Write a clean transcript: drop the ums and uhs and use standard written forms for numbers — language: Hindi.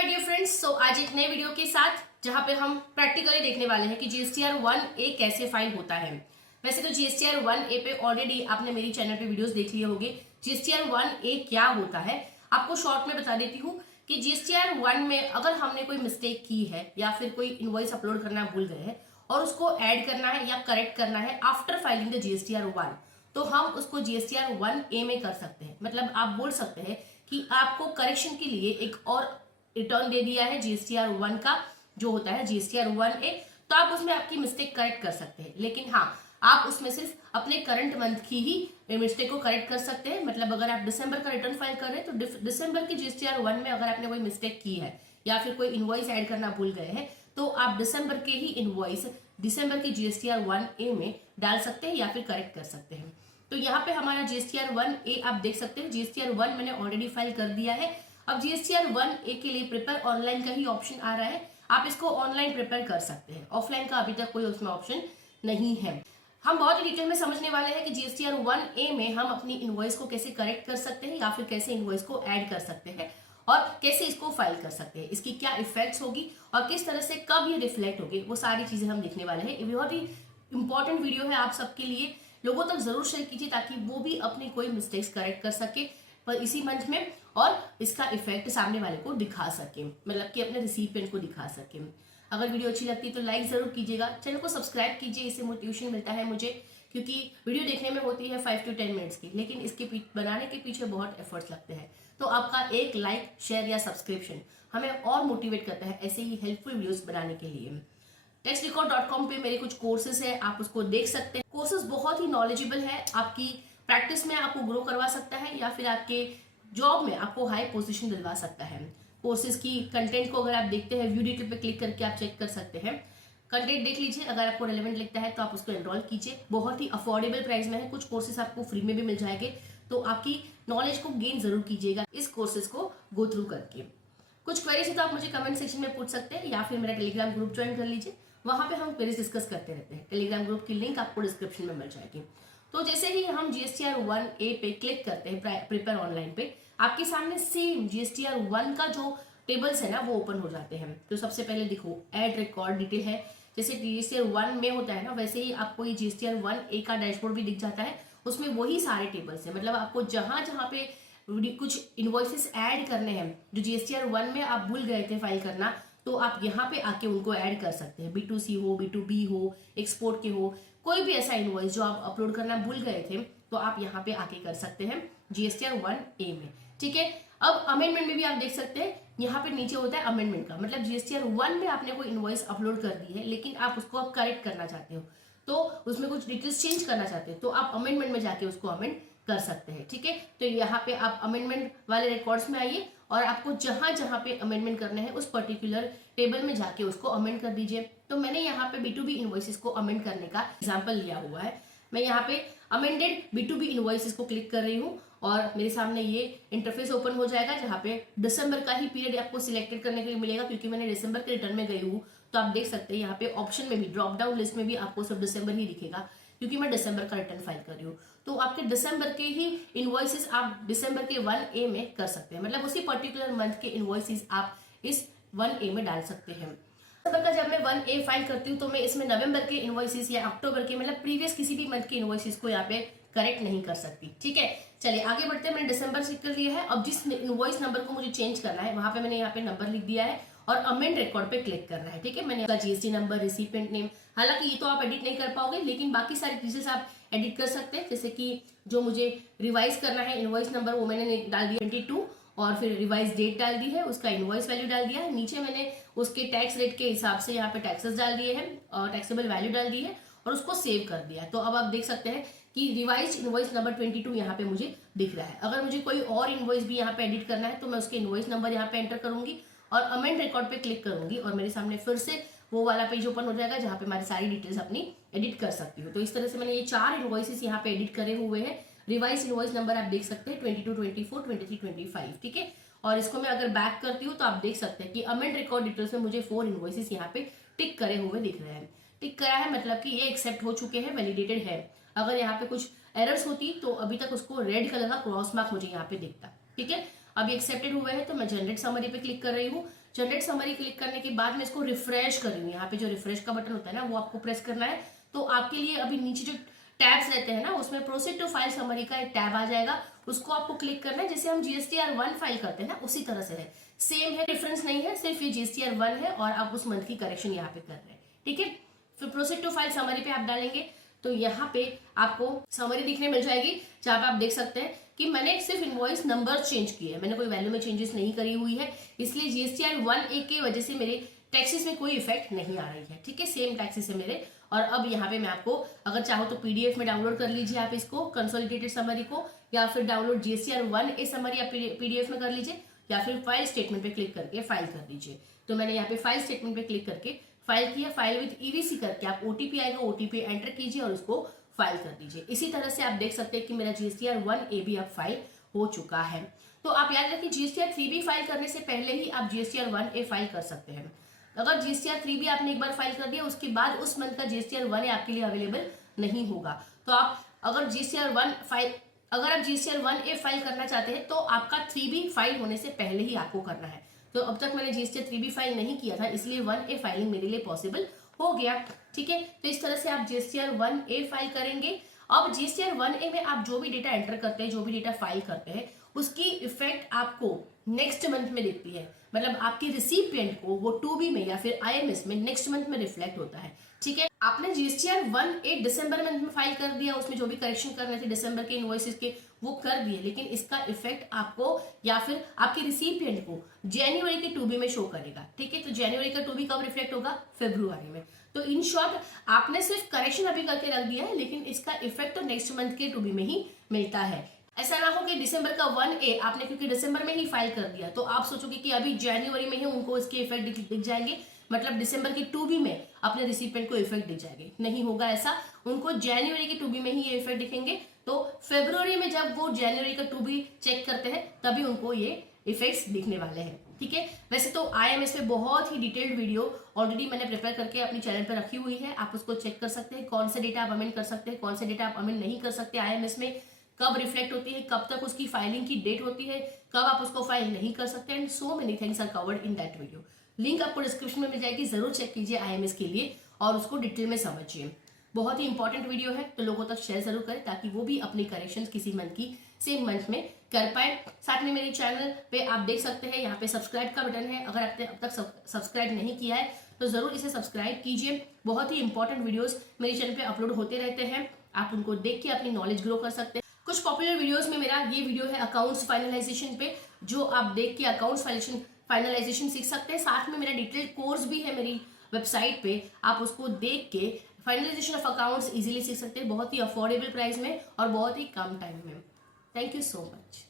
My dear friends. सो आज एक नए वीडियो के साथ जहां पे हम प्रैक्टिकली देखने वाले हैं कि जीएसटीआर 1A कैसे फाइल होता है। वैसे तो जीएसटीआर 1A पे ऑलरेडी आपने मेरी चैनल पे वीडियोस देख लिए होंगे। जीएसटीआर 1A क्या होता है आपको शॉर्ट में बता देती हूँ कि जीएसटीआर 1 में अगर हमने कोई मिस्टेक की है या फिर कोई इनवॉइस अपलोड करना भूल गए हैं और उसको ऐड करना है या करेक्ट करना है आफ्टर फाइलिंग द जीएसटीआर 1, तो हम उसको जीएसटीआर 1A में कर सकते हैं। मतलब आप बोल सकते हैं कि आपको करेक्शन के लिए एक और रिटर्न दे दिया है जीएसटीआर 1 का, जो होता है जीएसटीआर 1A, तो आप उसमें आपकी मिस्टेक करेक्ट कर सकते हैं। लेकिन हाँ, आप उसमें सिर्फ अपने करंट मंथ की ही मिस्टेक को करेक्ट कर सकते हैं। मतलब अगर आप दिसंबर का रिटर्न फाइल कर रहे हैं तो दिसंबर की जीएसटीआर 1 में अगर आपने कोई मिस्टेक की है या फिर कोई इनवॉइस ऐड करना भूल गए हैं तो आप दिसंबर के ही इनवॉइस दिसंबर की जीएसटीआर 1A में डाल सकते हैं या फिर करेक्ट कर सकते हैं। तो यहाँ पे हमारा जीएसटीआर 1A आप देख सकते हैं, जीएसटीआर 1 मैंने ऑलरेडी फाइल कर दिया है। अब जीएसटीआर 1A के लिए प्रिपेयर ऑनलाइन का ही ऑप्शन आ रहा है। आप इसको ऑनलाइन प्रिपेयर कर सकते हैं, ऑफलाइन का अभी तक कोई उसमें ऑप्शन नहीं है। हम बहुत ही डिटेल में समझने वाले हैं कि जीएसटीआर 1A में हम अपनी इनवॉइस को कैसे करेक्ट कर सकते हैं या फिर कैसे इनवॉइस को ऐड कर सकते हैं और कैसे इसको फाइल कर सकते हैं, इसकी क्या इफेक्ट्स होगी और किस तरह से कब ये रिफ्लेक्ट होगी, वो सारी चीजें हम देखने वाले हैं। ये बहुत ही इंपॉर्टेंट वीडियो है आप सबके लिए, लोगों तक जरूर शेयर कीजिए ताकि वो भी अपनी कोई मिस्टेक्स करेक्ट कर सके पर इसी मंथ में और इसका इफेक्ट सामने वाले को दिखा सके, मतलब कि अपने रिसिपिएंट को दिखा सके। अगर वीडियो अच्छी लगती है तो लाइक जरूर कीजिएगा, चैनल को सब्सक्राइब कीजिए, इससे मोटिवेशन मिलता है मुझे, क्योंकि वीडियो देखने में होती है 5 to 10 मिनट्स की, लेकिन इसके बनाने के पीछे बहुत एफर्ट्स लगते हैं। तो आपका एक लाइक, शेयर या सब्सक्रिप्शन हमें और मोटिवेट करता है ऐसे ही हेल्पफुल वीडियोस बनाने के लिए। textrecord.com पे मेरे कुछ कोर्सेज है, आप उसको देख सकते हैं। कोर्सेज बहुत ही नॉलेजेबल है, आपकी प्रैक्टिस में आपको ग्रो करवा सकता है या फिर आपके जॉब में आपको हाई पोजीशन दिलवा सकता है। कोर्सेज की कंटेंट को अगर आप देखते हैं वीडियो क्लिप पे क्लिक करके आप चेक कर सकते हैं, कंटेंट देख लीजिए, अगर आपको रेलेवेंट लगता है तो आप उसको एनरोल कीजिए। बहुत ही अफोर्डेबल प्राइस में है, कुछ कोर्सेज आपको फ्री में भी मिल जाएंगे, तो आपकी नॉलेज को गेन जरूर कीजिएगा इस कोर्सेज को गो थ्रू करके। कुछ क्वेरीज है तो आप मुझे कमेंट सेक्शन में पूछ सकते हैं या फिर मेरा टेलीग्राम ग्रुप ज्वाइन कर लीजिए, वहां पे हम क्वेरीज डिस्कस करते रहते हैं। टेलीग्राम ग्रुप की लिंक आपको डिस्क्रिप्शन में मिल जाएगी। तो जैसे ही हम जीएसटीआर 1A पे क्लिक करते हैं प्रिपेयर ऑनलाइन पे, आपके सामने सेम जीएसटीआर 1 का जो टेबल्स है ना वो ओपन हो जाते हैं। तो सबसे पहले देखो ऐड रिकॉर्ड डिटेल है, जैसे जीएसटीआर 1 में होता है ना वैसे ही आपको ये जीएसटीआर 1A का डैशबोर्ड भी दिख जाता है। उसमें वही सारे टेबल्स है, मतलब आपको जहां जहां पे कुछ इनवॉइसेस ऐड करने हैं जो जीएसटीआर 1 में आप भूल गए थे फाइल करना, तो आप यहाँ पे आके उनको ऐड कर सकते हैं। B2C हो, B2B हो, एक्सपोर्ट के हो, कोई भी ऐसा इनवॉइस जो आप अपलोड करना भूल गए थे तो आप यहाँ पे आके कर सकते हैं जीएसटीआर 1A में। ठीक है, अब अमेंडमेंट में भी आप देख सकते हैं, यहाँ पे नीचे होता है अमेंडमेंट का, मतलब जीएसटीआर 1 में आपने कोई इनवॉइस अपलोड कर दी है लेकिन आप उसको अब करेक्ट करना चाहते हो, तो उसमें कुछ डिटेल्स चेंज करना चाहते हो तो आप अमेंडमेंट में जाके उसको अमेंड कर सकते हैं। ठीक है, तो यहाँ पे आप अमेंडमेंट वाले रिकॉर्ड्स में आइए और आपको जहां जहां पे अमेंडमेंट करना है उस पर्टिकुलर टेबल में जाके उसको अमेंड कर दीजिए। तो मैंने यहाँ पे B2B इनवॉइसेस को अमेंड करने का एग्जांपल लिया हुआ है। मैं यहाँ पे अमेंडेड B2B इनवॉइसेस को क्लिक कर रही हूँ और मेरे सामने ये इंटरफेस ओपन हो जाएगा जहाँ पे दिसंबर का ही पीरियड आपको सिलेक्टेड करने के लिए मिलेगा, क्योंकि मैंने दिसंबर के रिटर्न में गई हूँ। तो आप देख सकते हैं यहाँ पे ऑप्शन में भी, ड्रॉप डाउन लिस्ट में भी आपको सिर्फ दिसंबर ही दिखेगा, क्योंकि मैं दिसंबर का रिटर्न फाइल कर रही हूँ। तो आपके दिसंबर के ही इनवॉइसेस आप दिसंबर के 1A में कर सकते हैं, मतलब उसी पर्टिकुलर मंथ के इनवॉइसेस आप इस 1A में डाल सकते हैं। दिसंबर का जब मैं 1A फाइल करती हूँ तो मैं इसमें नवंबर के इनवॉइसेस या अक्टूबर के, मतलब प्रीवियस किसी भी मंथ के इनवॉइसेस को यहाँ पे करेक्ट नहीं कर सकती। ठीक है, चलिए आगे बढ़ते हैं। मैंने दिसंबर से कर लिया है, अब जिस इनवॉइस नंबर को मुझे चेंज करना है वहां पे मैंने यहाँ पे नंबर लिख दिया है और अमेंड रिकॉर्ड पे क्लिक करना है। ठीक है, मैंने जीएसटी नंबर, रिसिपिएंट नेम, हालांकि ये तो आप एडिट नहीं कर पाओगे लेकिन बाकी सारी चीजें आप एडिट कर सकते हैं। जैसे कि जो मुझे रिवाइज करना है इनवॉइस नंबर वो मैंने डाल दिया 22 और फिर रिवाइज डेट डाल दी है, उसका इनवॉइस वैल्यू डाल दिया है, नीचे मैंने उसके टैक्स रेट के हिसाब से यहाँ पे टैक्सेस डाल दिए हैं और टैक्सेबल वैल्यू डाल दी है और उसको सेव कर दिया। तो अब आप देख सकते हैं कि रिवाइज इनवॉइस नंबर 22 यहाँ पे मुझे दिख रहा है। अगर मुझे कोई और इनवॉइस भी यहाँ पे एडिट करना है तो मैं उसके इनवॉइस नंबर यहाँ पे एंटर करूंगी और अमेंड रिकॉर्ड पे क्लिक करूंगी और मेरे सामने फिर से वो वाला पेज ओपन हो जाएगा जहाँ पे हमारी सारी डिटेल्स अपनी एडिट कर सकती हूँ। तो इस तरह से मैंने ये 4 इनवॉइसेस यहाँ पे एडिट करे हुए हैं। रिवाइज इनवॉइस नंबर आप देख सकते हैं 22, 24, 23, 25। ठीक है, और इसको मैं अगर बैक करती हूँ तो आप देख सकते हैं कि अमेंड रिकॉर्ड डिटेल्स में मुझे 4 इनवॉइसेस यहाँ पे टिक करे हुए दिख रहे हैं। टिक करा है मतलब कि ये एक्सेप्ट हो चुके हैं, वैलिडेटेड है। अगर यहाँ पे कुछ एरर्स होती तो अभी तक उसको रेड कलर का क्रॉस मार्क मुझे यहाँ पे दिखता। ठीक है, अभी एक्सेप्टेड हुए हैं तो मैं जनरेट समरी पे क्लिक कर रही हूँ। जनरेट समरी क्लिक करने के बाद मैं इसको रिफ्रेश कर रही हूँ। यहाँ पे जो रिफ्रेश का बटन होता है ना वो आपको प्रेस करना है। तो आपके लिए अभी नीचे जो टैब्स रहते हैं ना उसमें प्रोसीड टू फाइल समरी का एक टैब आ जाएगा, उसको आपको क्लिक करना है। जैसे हम GSTR1 फाइल करते हैं ना उसी तरह से है, सेम है, डिफरेंस नहीं है, सिर्फ ये GSTR1 है और आप उस मंथ की करेक्शन यहाँ पे कर रहे हैं। ठीक है, फिर प्रोसीड टू फाइल समरी पे आप डालेंगे तो यहाँ पे आपको समरी दिखने मिल जाएगी, जहाँ पे आप देख सकते हैं कि मैंने सिर्फ इनवॉइस नंबर चेंज किए हैं, मैंने कोई वैल्यू में चेंजेस नहीं करी हुई है, इसलिए GSTR1A की वजह से मेरे टैक्सेस में कोई इफेक्ट नहीं आ रही है। ठीक है, सेम टैक्सेस है मेरे। और अब यहाँ पे मैं आपको अगर चाहो तो PDF में डाउनलोड कर लीजिए आप इसको, कंसोलिडेटेड समरी को, या फिर डाउनलोड GSTR1A समरी आप PDF में कर लीजिए, या फिर फाइल स्टेटमेंट पे क्लिक करके फाइल कर लीजिए। तो मैंने यहाँ पे फाइल स्टेटमेंट पे क्लिक करके फाइल किया, फाइल विद EVC करके आप OTP आएगा, OTP एंटर कीजिए और उसको फाइल कर दीजिए। इसी तरह से आप देख सकते हैं कि मेरा GSTR1A भी अब फाइल हो चुका है। तो आप याद रखिए GSTR3B फाइल करने से पहले ही आप GSTR1A फाइल कर सकते हैं। अगर GSTR3B आपने एक बार फाइल कर दिया उसके बाद उस मंथ का GSTR1A आपके लिए अवेलेबल नहीं होगा। तो आप अगर आप GSTR1A फाइल करना चाहते हैं तो आपका 3B फाइल होने से पहले ही आपको करना है। तो अब तक मैंने GSTR3B फाइल नहीं किया था, इसलिए 1A फाइलिंग मेरे लिए पॉसिबल हो गया। ठीक है, तो इस तरह से आप GSTR1A फाइल करेंगे। अब GSTR1A में आप जो भी डेटा एंटर करते हैं, जो भी डेटा फाइल करते हैं, उसकी इफेक्ट आपको नेक्स्ट मंथ में दिखती है। मतलब आपके रिसिपिएंट को वो 2B में या फिर IMS में नेक्स्ट मंथ में रिफ्लेक्ट होता है। ठीक है, आपने GSTR1A दिसंबर मंथ में फाइल कर दिया, उसमें जो भी करेक्शन करने थे दिसंबर के इनवॉइसेस के वो कर दिए, लेकिन इसका इफेक्ट आपको या फिर आपके रिसिपिएंट को जनवरी के 2B में शो करेगा। ठीक है, तो जनवरी का 2B कब रिफ्लेक्ट होगा? फरवरी में। तो इन शॉर्ट आपने सिर्फ करेक्शन अभी करके रख दिया है, लेकिन इसका इफेक्ट तो नेक्स्ट मंथ के 2B में ही मिलता है। ऐसा ना हो कि दिसंबर का 1A आपने क्योंकि दिसंबर में ही फाइल कर दिया तो आप सोचोगे कि अभी जनवरी में ही उनको इसके इफेक्ट दिख जाएंगे, मतलब दिसंबर की 2B में अपने रिसिपिएंट को इफेक्ट दिख जाएंगे। नहीं होगा ऐसा, उनको जनवरी की 2B में ही ये इफेक्ट दिखेंगे। तो फरवरी में जब वो जनवरी का 2B चेक करते हैं तभी उनको ये इफेक्ट्स दिखने वाले हैं। ठीक है, वैसे तो IMS में बहुत ही डिटेल्ड वीडियो ऑलरेडी मैंने प्रिपेयर करके अपनी चैनल पर रखी हुई है, आप उसको चेक कर सकते हैं। कौन सा डेटा आप अमेंड कर सकते हैं, कौन सा डेटा आप अमेंड नहीं कर सकते, IMS में कब रिफ्लेक्ट होती है, कब तक उसकी फाइलिंग की डेट होती है, कब आप उसको फाइल नहीं कर सकते, and so many things are covered in that video. Link आपको डिस्क्रिप्शन में मिल जाएगी, जरूर चेक कीजिए IMS के लिए और उसको डिटेल में समझिए। बहुत ही इंपॉर्टेंट वीडियो है, तो लोगों तक शेयर जरूर करें ताकि वो भी अपनी करेक्शन किसी मंथ की सेम मंथ में कर पाए। साथ में मेरे चैनल पे आप देख सकते हैं यहाँ पे सब्सक्राइब का बटन है, अगर आपने अब तक सब्सक्राइब नहीं किया है तो जरूर इसे सब्सक्राइब कीजिए। बहुत ही इंपॉर्टेंट वीडियोस मेरे चैनल पे अपलोड होते रहते हैं, आप उनको देख के अपनी नॉलेज ग्रो कर सकते हैं। कुछ पॉपुलर वीडियोस में मेरा ये वीडियो है अकाउंट्स फाइनलाइजेशन पे, जो आप देख के अकाउंट्स फाइनलाइजेशन सीख सकते हैं। साथ में मेरा डिटेल्ड कोर्स भी है मेरी वेबसाइट पे, आप उसको देख के फाइनलाइजेशन ऑफ अकाउंट्स इजीली सीख सकते हैं, बहुत ही अफोर्डेबल प्राइस में और बहुत ही कम टाइम में। Thank you so much.